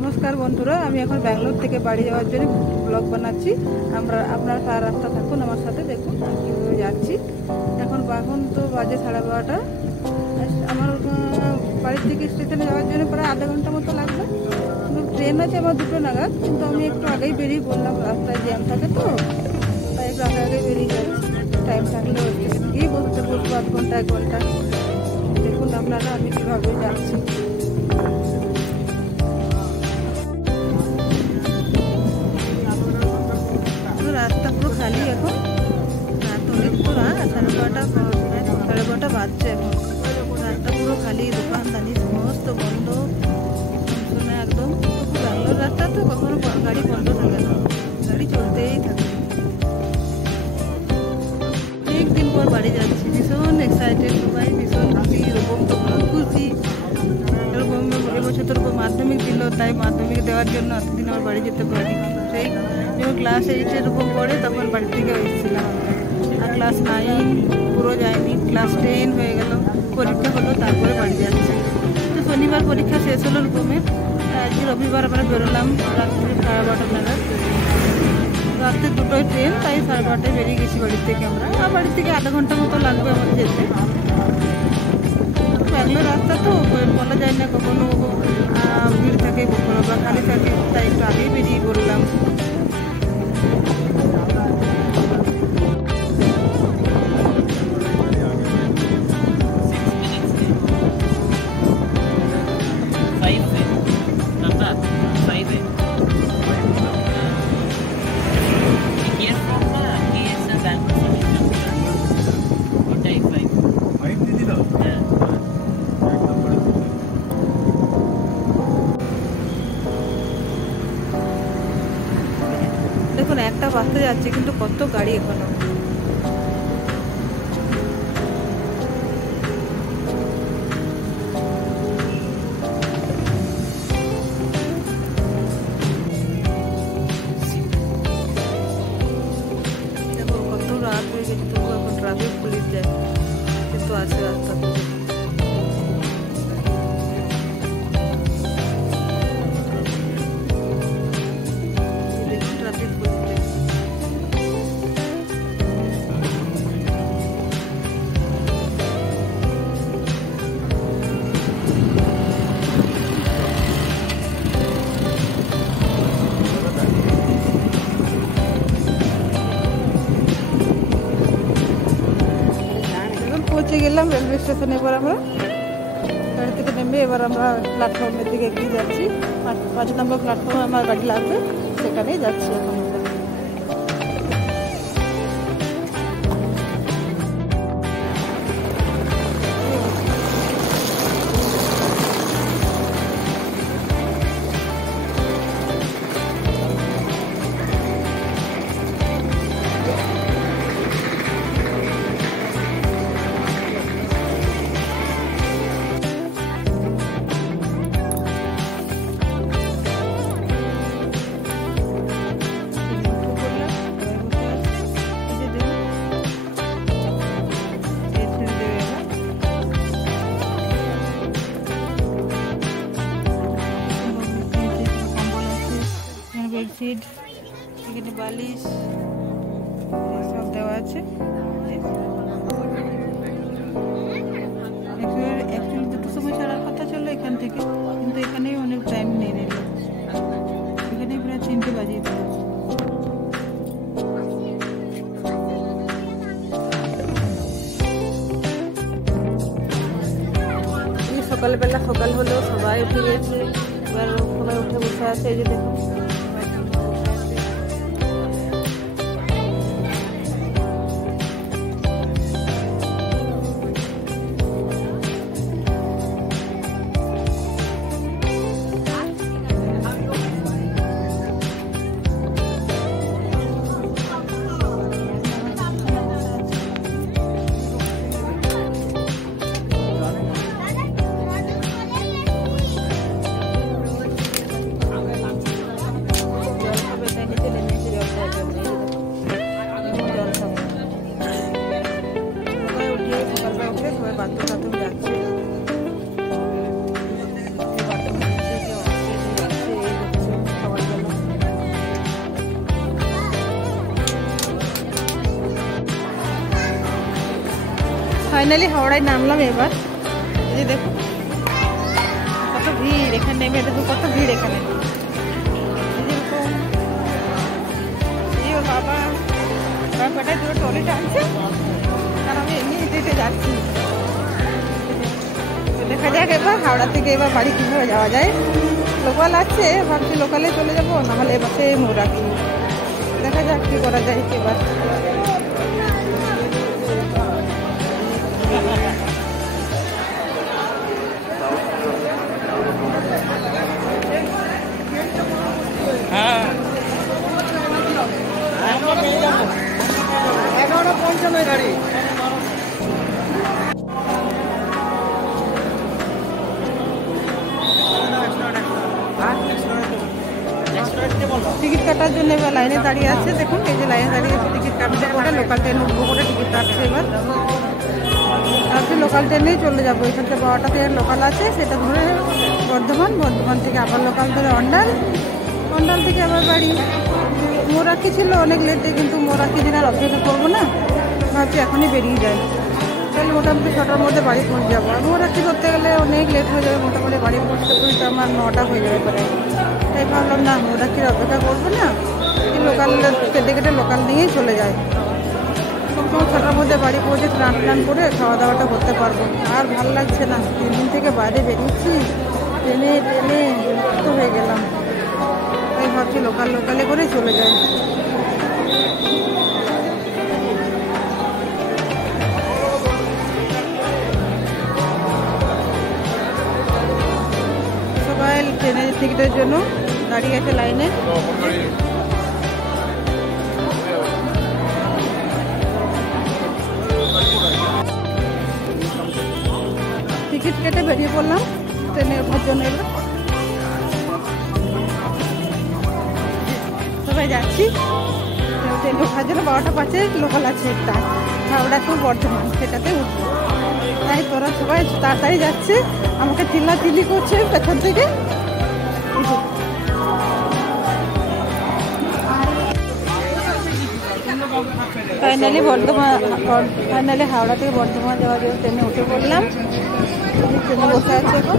নমস্কার বন্ধুরা, আমি এখন ব্যাঙ্গালোর থেকে বাড়ি যাওয়ার জন্য ব্লগ বানাচ্ছি। আপনারা তার রাস্তা থাকুন আমার সাথে, দেখুন কীভাবে যাচ্ছি। এখন তো বাজে 12:30। আমার বাড়ির থেকে স্টেশনে যাওয়ার জন্য প্রায় আধা ঘন্টা মতো লাগবে। ট্রেন আছে আমার 2টো নাগাদ, কিন্তু আমি একটু আগেই বেরিয়ে পড়লাম, রাস্তায় জ্যাম থাকে তো, তাই একটু আগে বেরিয়ে যাচ্ছি। টাইম থাকলে স্টেশন গিয়ে বসতে বসবো আধ ঘন্টা 1 ঘন্টা। দেখুন আপনারা আমি কীভাবে যাচ্ছি। রাস্তা পুরো খালি, এখন রাত অনেক তো, 12:30 বাজছে এখন। রাস্তা পুরো খালি, দোকানদানি সমস্ত বন্ধ, শোনা একদম। ব্যাঙ্গালোর রাস্তা তো কখনো গাড়ি বন্ধ থাকে না, গাড়ি চলতেই থাকে। অনেকদিন পর বাড়ি যাচ্ছি, ভীষণ এক্সাইটেড সবাই, ভীষণ খুশি। এরকম তো বহুত খুশি। এরকম এবছর তো মাধ্যমিক দিল, তাই মাধ্যমিক দেওয়ার জন্য এতদিন আমার বাড়ি যেতে পারি। সেই যখন ক্লাস 8 এরকম পড়ে তখন বাড়ি থেকে এসেছিলাম। আর ক্লাস 9 পুরো যায়নি, ক্লাস 10 হয়ে গেল, পরীক্ষা হলো, তারপরে বাড়ি যাচ্ছে। তো শনিবার পরীক্ষা শেষ হলো রকমের। আজকে রবিবার আমরা বেরোলাম রাত্রি 12:30 নাগাদ। রাত্রে 2টোয় ট্রেন, তাই 12:30টায় বেরিয়ে গেছি বাড়ি থেকে আমরা। আর বাড়ি থেকে আধা ঘন্টা মতো লাগবে আমাদের যেতে। ব্যাঙ্গালোর রাস্তা তো বলা যায় না, কখনো ভিড় থাকে, কখনো বা খালি থাকে, তাই একটু আগেই বেরিয়ে পড়লাম। দেখুন 1টা বাজতে যাচ্ছে, কিন্তু কত গাড়ি এখনো। দেখো কত রাত হয়ে গেছে, তবু এখন ট্রাফিক পুলিশ যায়, কিন্তু আছে রাস্তা। পৌঁছে গেলাম রেলওয়ে স্টেশনে। এবার আমরা গাড়ি থেকে নেমে এবার আমরা প্ল্যাটফর্মের দিকে এগিয়ে যাচ্ছি। 5 নম্বর প্ল্যাটফর্মে আমার গাড়ি লাগবে, সেখানেই যাচ্ছি এখন। বেডশিট, এখানে বালিশ সব দেওয়া আছে। অ্যাকচুয়ালি 2টোর সময় ছাড়ার কথা ছিল এখান থেকে, কিন্তু এখানেই অনেক টাইম নিয়ে নিল, এখানেই প্রায় 3টে বাজিয়ে দিল। সকালবেলা সকাল হলেও সবাই উঠে গেছে, এবার সবাই উঠে বসে আছে। এই যে দেখুন ফাইনালি হাওড়ায় নামলাম এবার। এই যে দেখুন কত ভিড়, এখানে নেমে দেখুন কত ভিড় এখানে। বাবা পেটায় দুটো ট্রলি টানছে, কারণ আমি এমনি হেঁটে হেঁটে যাচ্ছি। দেখা যাক এবার হাওড়া থেকে এবার বাড়ি কীভাবে যাওয়া যায়। লোকাল আছে, ভাবছি লোকালে চলে যাবো, নাহলে বাসে মোড়াকি। দেখা যাক কী করা যায় এবার। হ্যাঁ 11:55 গাড়ি। টিকিট কাটার জন্য এবার লাইনে দাঁড়িয়ে আছে। দেখুন এই যে লাইনে দাঁড়িয়ে আছে টিকিট কাটতে করে, লোকাল ট্রেন উঠবো করে টিকিট কাটছে। এবার ভাবছি লোকাল ট্রেনেই চলে যাবো। এখান থেকে 12টা থেকে লোকাল আছে, সেটা ধরে বর্ধমান থেকে আবার লোকাল ধরে অন্ডাল থেকে আবার বাড়ি। মোরাকি ছিল অনেক লেটে, কিন্তু মোরাকি দিন আর অপেক্ষা করবো না, ভাবছি এখনই বেরিয়ে যায়। তাহলে মোটামুটি 6টার মধ্যে বাড়ি পৌঁছে যাবো। আর মোরাকি করতে গেলে অনেক লেট হয়ে যাবে, মোটামুটি বাড়ি পৌঁছতে পৌঁছতে আমার 9টা হয়ে যাবে প্রায়। তাই ভাবলাম না, মোরাকির অপেক্ষা করবো না, লোকাল কেটে লোকাল নিয়েই চলে যায়। কমসে 6টার মধ্যে বাড়ি পৌঁছে স্নান করে খাওয়া দাওয়াটা করতে পারবো। আর ভালো লাগছে না, 3 দিন থেকে বাইরে বেরিয়েছি, ট্রেনে বিরক্ত হয়ে গেলাম। তাই ভাবছি লোকালে করে চলে যায়। সবাই ট্রেনের টিকিটের জন্য দাঁড়িয়ে আছে লাইনে। টিকিট কেটে বেরিয়ে পড়লাম ট্রেনে ওঠার জন্য। এবার সবাই যাচ্ছি ট্রেনে ওঠার জন্য। 12টা 5 লোকাল আছে একটা হাওড়া টু বর্ধমান, সেটাতে উঠবো। তাই তোরা সবাই তাড়াতাড়ি যাচ্ছে, আমাকে চিল্লাচিল্লি করছে পেছন থেকে। ফাইনালি হাওড়া থেকে বর্ধমান যাওয়ার জন্য ট্রেনে উঠে পড়লাম। ট্রেনে বসে আছে এখন।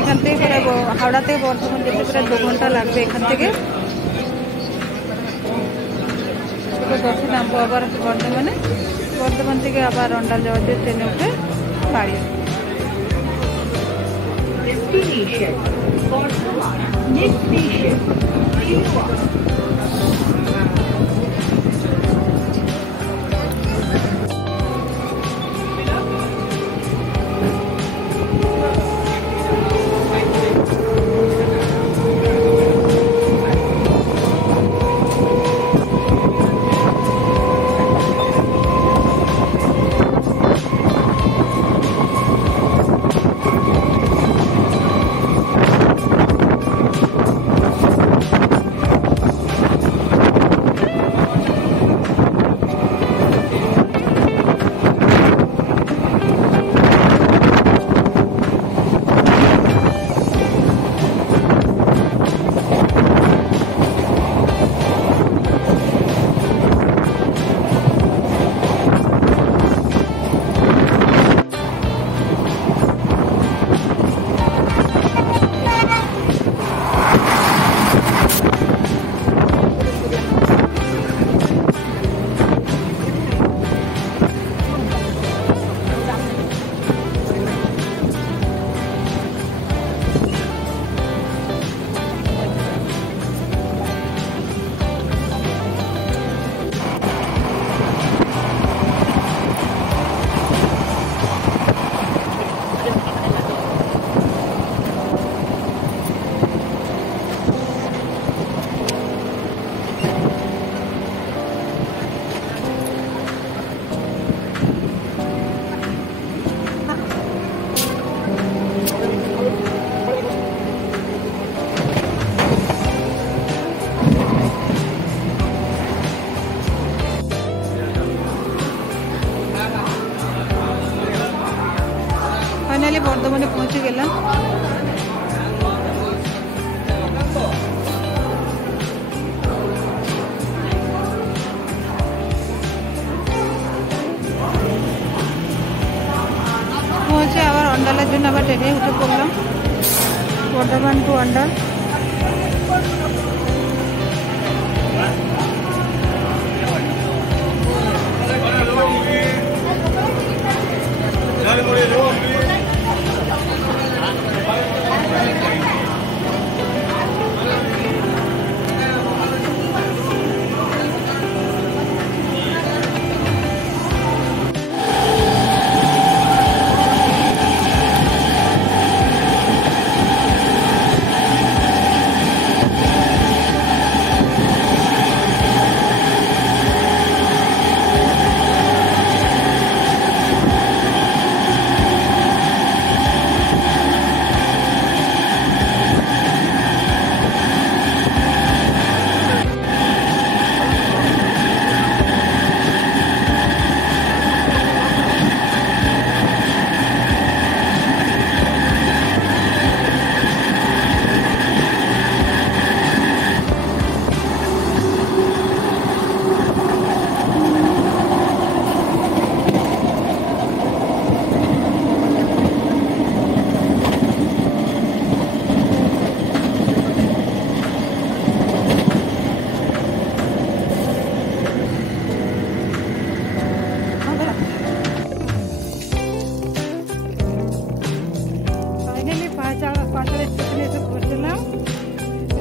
এখান থেকে হাওড়া থেকে বর্ধমান যেতে প্রায় 2 ঘন্টা লাগবে এখান থেকে। 10-এ নামবো আবার বর্ধমান থেকে আবার অন্ডাল যাওয়ার জন্য ট্রেনে উঠে বাড়ি। ফাইনালি বর্ধমানে পৌঁছে গেলাম। সকালের জন্য আবার ট্রেনে উঠে পড়লাম বর্ধমান টু আন্ডার।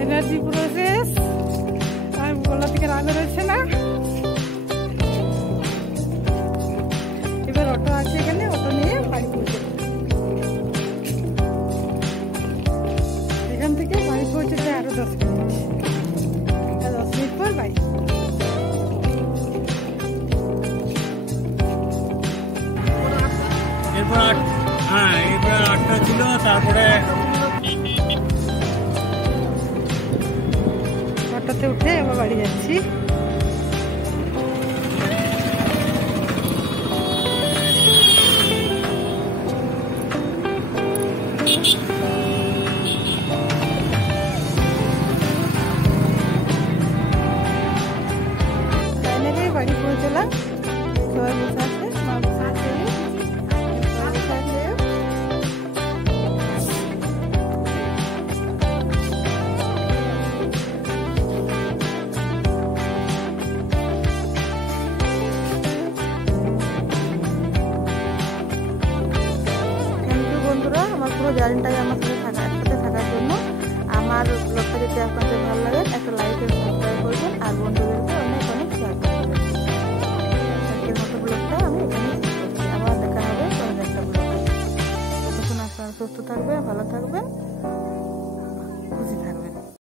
এনার্জি প্রসেস আর গলা থেকে রাগ রয়েছে না। এবার অটো আছে এখানে, অটো নিয়ে বাড়ি পৌঁছে, এখান থেকে বাড়ি পৌঁছেছে আরো 10 মিনিট, 10 মিনিট পর বাড়ি। এরপর এরপর 8টা ছিল, তারপরে অটোতে উঠে আবার বাড়ি যাচ্ছি। ফাইনালি বাড়ি পৌঁছলাম, সবাই বসে আছে, মা বসে আছে, বসে আছে। বন্ধুরা, আমার পুরো জার্নিটাই আমার সাথে একসাথে থাকার জন্য। আমার ব্লগটা যদি আপনাদের ভালো লাগে একটা লাইক এবং সাবস্ক্রাইব করবেন, আর বন্ধুদেরকে অনেক অনেক শেয়ার করবেন। আজকের মতো ব্লগটা আমি এখানে শেষ করছি, আবার দেখা হবে পরের একটা ব্লগে। ততক্ষণ আপনারা সুস্থ থাকবেন, ভালো থাকবেন, খুশি থাকবেন।